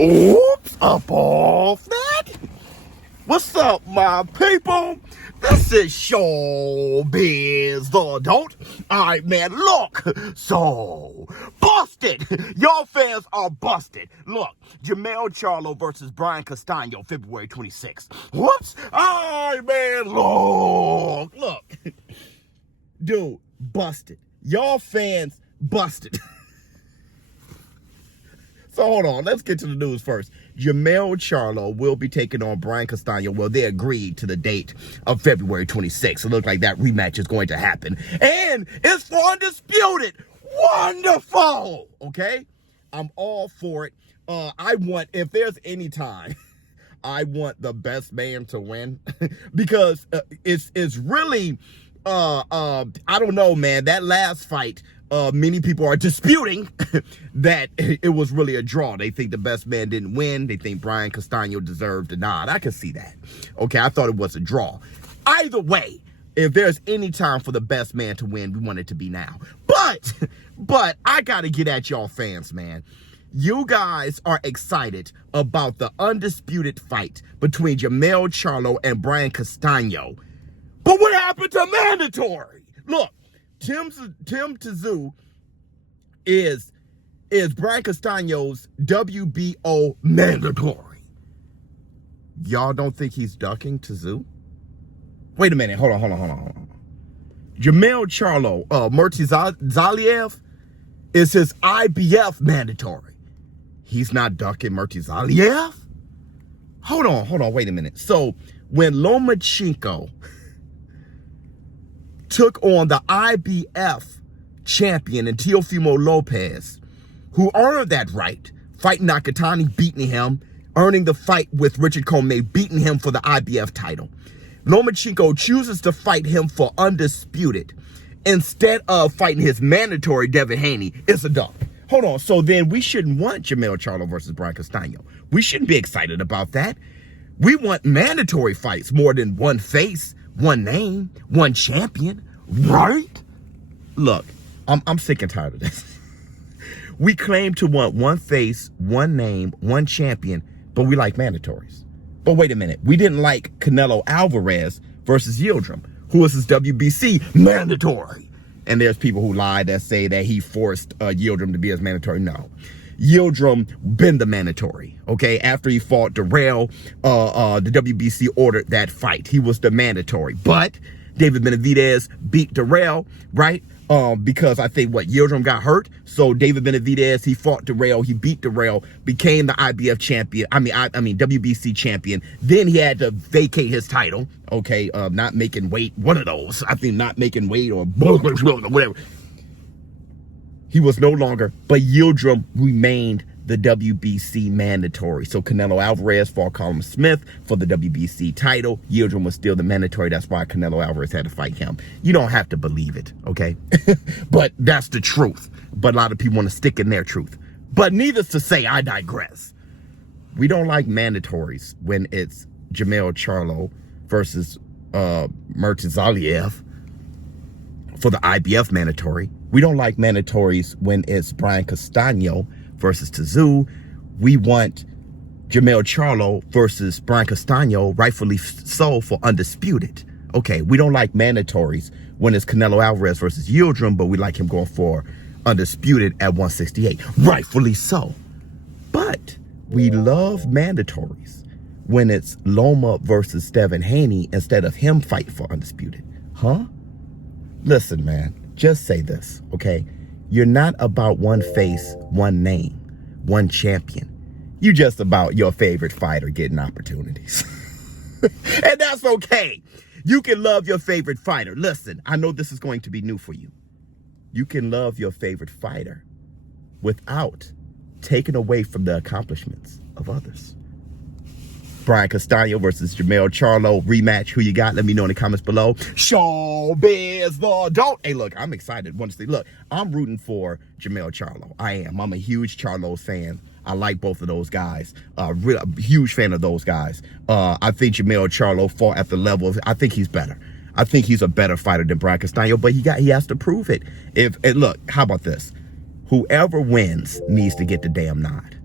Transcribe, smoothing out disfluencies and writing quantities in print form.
Oops, up off that. What's up, my people? This is Showbiz the Adult. All right, man, look. So, busted. Y'all fans are busted. Look, Charlo versus Brian Castano, February 26th. Whoops. All right, man, look. Dude, busted. Y'all fans busted. So hold on, let's get to the news first. Charlo will be taking on Brian Castano. Well, they agreed to the date of February 26th. It looks like that rematch is going to happen. And it's for undisputed. Wonderful. Okay? I'm all for it. I want, if there's any time, I want the best man to win. Because it's really, I don't know, man. That last fight, many people are disputing that it was really a draw. They think the best man didn't win. They think Brian Castano deserved a nod. I can see that. Okay, I thought it was a draw. Either way, if there's any time for the best man to win, we want it to be now. But I got to get at y'all fans, man. You guys are excited about the undisputed fight between Charlo and Brian Castano. But what happened to mandatory? Look. Tim Tszyu is Brian Castano's WBO mandatory. Y'all don't think he's ducking Tszyu? Wait a minute. Hold on. Charlo, Murtazaliev is his IBF mandatory. He's not ducking Murtazaliev? Hold on. Wait a minute. So when Lomachenko took on the IBF champion and Teofimo Lopez, who earned that right, fighting Nakatani, beating him, earning the fight with Richard Comey, beating him for the IBF title. Lomachenko chooses to fight him for undisputed instead of fighting his mandatory Devin Haney. It's a dub. Hold on, so then we shouldn't want Charlo versus Brian Castano. We shouldn't be excited about that. We want mandatory fights more than one face, one name, one champion, right? Look, I'm sick and tired of this. We claim to want one face, one name, one champion, but we like mandatories. But wait a minute, we didn't like Canelo Alvarez versus Yildirim, who was his WBC mandatory. And there's people who lie that say that he forced Yildirim to be his mandatory. No. Yildirim been the mandatory, okay? After he fought Darrell, the WBC ordered that fight. He was the mandatory. But David Benavidez beat Darrell, right? Because I think, Yildirim got hurt. So David Benavidez, he fought Darrell. He beat Darrell, became the IBF champion. I mean, WBC champion. Then he had to vacate his title, okay? Not making weight, one of those. I think not making weight or whatever. He was no longer, but Yildirim remained the WBC mandatory. So Canelo Alvarez fought Colin Smith for the WBC title. Yildirim was still the mandatory. That's why Canelo Alvarez had to fight him. You don't have to believe it, okay? But that's the truth. But a lot of people want to stick in their truth. But needless to say, I digress. We don't like mandatories when it's Charlo versus Murtazaliev for the IBF mandatory. We don't like mandatories when it's Brian Castano versus Tszyu. We want Charlo versus Brian Castano, rightfully so, for undisputed. Okay, we don't like mandatories when it's Canelo Alvarez versus Yildirim, but we like him going for undisputed at 168, rightfully so. But we love mandatories when it's Loma versus Devin Haney instead of him fighting for undisputed. Huh? Listen, man. Just say this, okay? You're not about one face, one name, one champion. You just about your favorite fighter getting opportunities. And that's okay. You can love your favorite fighter. Listen, I know this is going to be new for you. You can love your favorite fighter without taking away from the accomplishments of others. Brian Castano versus Charlo rematch. Who you got? Let me know in the comments below. Showbiz the Adult. Hey, look, I'm excited. Honestly, look, I'm rooting for Charlo. I am. I'm a huge Charlo fan. I like both of those guys. Really, a huge fan of those guys. I think Charlo fought at the level. I think he's better. I think he's a better fighter than Brian Castano, but he has to prove it. And look, how about this? Whoever wins needs to get the damn nod.